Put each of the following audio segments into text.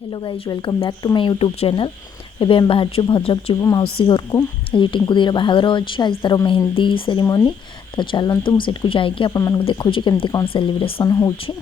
Hello guys welcome back to my YouTube channel. एबे हम बाहर भद्रक जीवु मौसी घर को। आज टिंकु दीर बाहागर अच्छे, आज तार मेहंदी सेरेमनी। तो चलतु मुझे जाकि आपको देखुँ केमती कौन सेलिब्रेशन होची।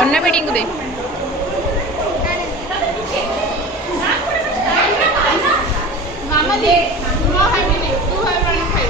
अन्ना मीटिंग दे मामा दे मामा खाई दे तू है बड़ा खाई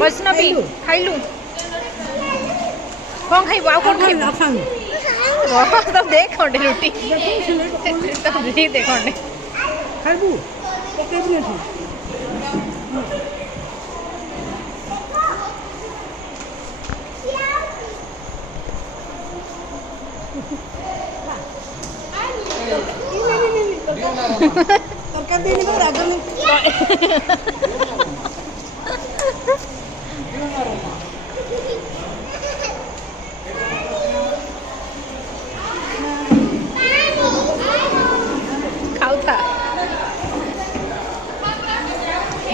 वैष्णवी खाइलु कौन खाइबो आ कोन खाइबो तब देख खंडे रोटी तब देख खंडे खाइबु पकेबु नहीं तरकारी देनी पर आगे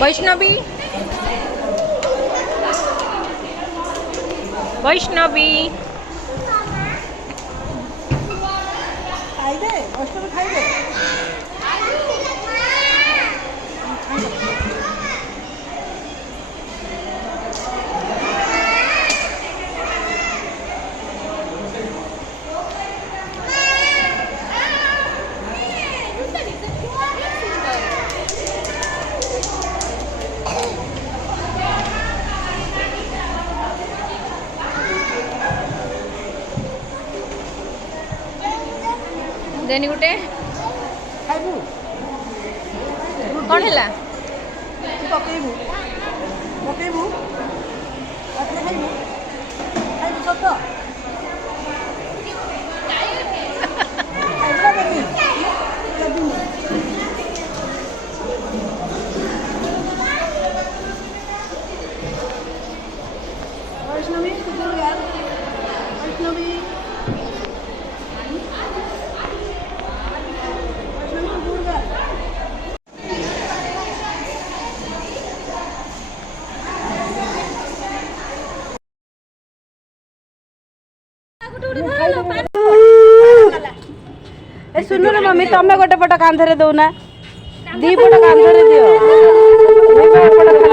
वैष्णवी वैष्णवी खाई दे वैष्णवी खाई दे देनी गुटे खाइबू कौन है पकेबू पकेबू रातिरे खाइबू खाइबू सत खाइबू ना बेबी वैष्णवी कुछ यार वैष्णवी ए सुनो ना मम्मी तमे गोटे पट कांधरे दउना दी पट कांधरे दियो दी पट खाली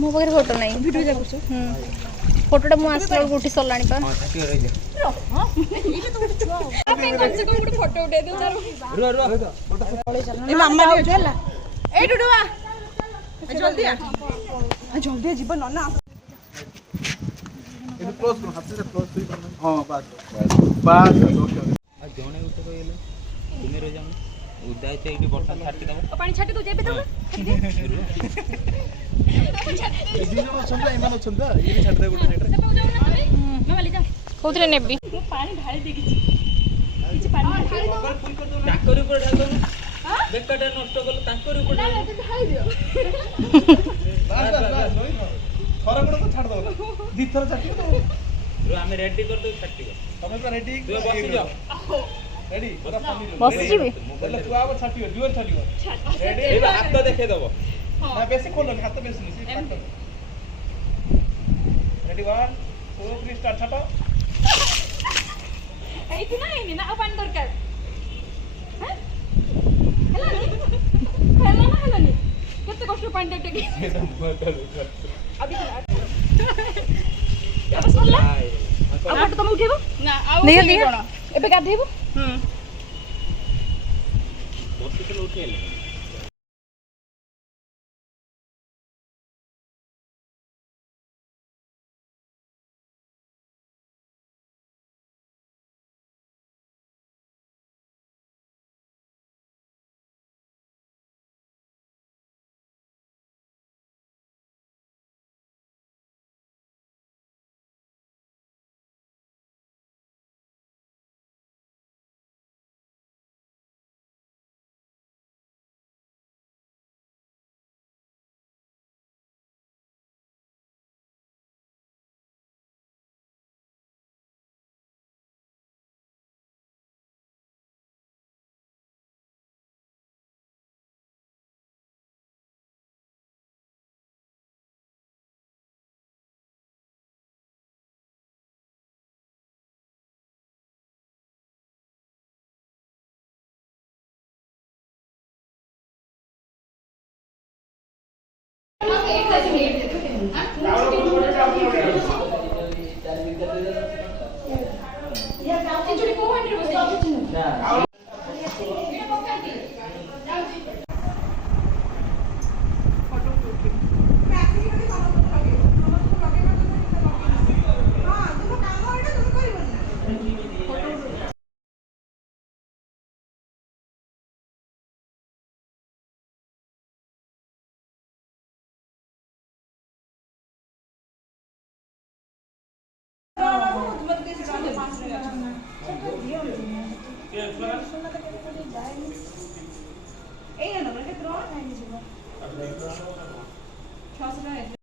मो पाखे फोटो नहीं वीडियो देखुछ फोटोटा मु आसला उठी सरलाणी पा ए मामा ने उठेला ए डुडुआ जल्दी आ जल्दी जीवन नना ಇದು ಕ್ಲೋಸ್ ಕರು ಹಾತ್ से क्लोज भी करना हां बस बस ओके जौने उठे कहले तुमे रह जाऊ उदाय तो एटी बर्षा छाटी दबो पानी छाटी दो जेबे दबो ଏ ଦି ଜଣ ଅଛନ୍ତି ନା ଏମାନେ ଅଛନ୍ତି ନା ଇଏ ବି ଛାଡି ଦେ ଗୋଟେ ସାଇଡରେ मामाली जा कोथरे नेबी पानी ढाली दे किछि पानी ढाली दो ତାଙ୍କରି ଉପରେ ଢାଳ ଦଉ ବେକାଟା ନଷ୍ଟ କଲ ତାଙ୍କରି ଉପରେ ଢାଳ ढाली दियो ବାସ୍ ବାସ୍ ବାସ୍ ଥରେ ଗୋଟେ ତ ଛାଡି ଦବ ଦି ଥର ଛାଟି ଦବ ରୁ ଆମେ ରେଡି କରି ଦଉ ଛାଟି ତମେ ତ ରେଡି ତୁ ବସି ଯା ରେଡି ପୁରା ଫାମିଲି बस जीबे ବୋଲେ ତୁ ଆବ ଛାଟିବ ଜୋର ଛାଟିବ ରେଡି ଏ ହାତ ଦେଖେଇ ଦବ ନା ବେଶୀ ଖୋଲନି ହାତ ବେଶୀ ନି ରେଡି 1 2 3 स्टार्ट ଛାଟ एइति नाही ना पानी दरकार हैं हेला ना हेलानी केते कष्ट पानी टेके अभी अब सरला अब तुम उठेबो ना आउ नहीं कोन एबे गाधेबो बसी के उठेले ए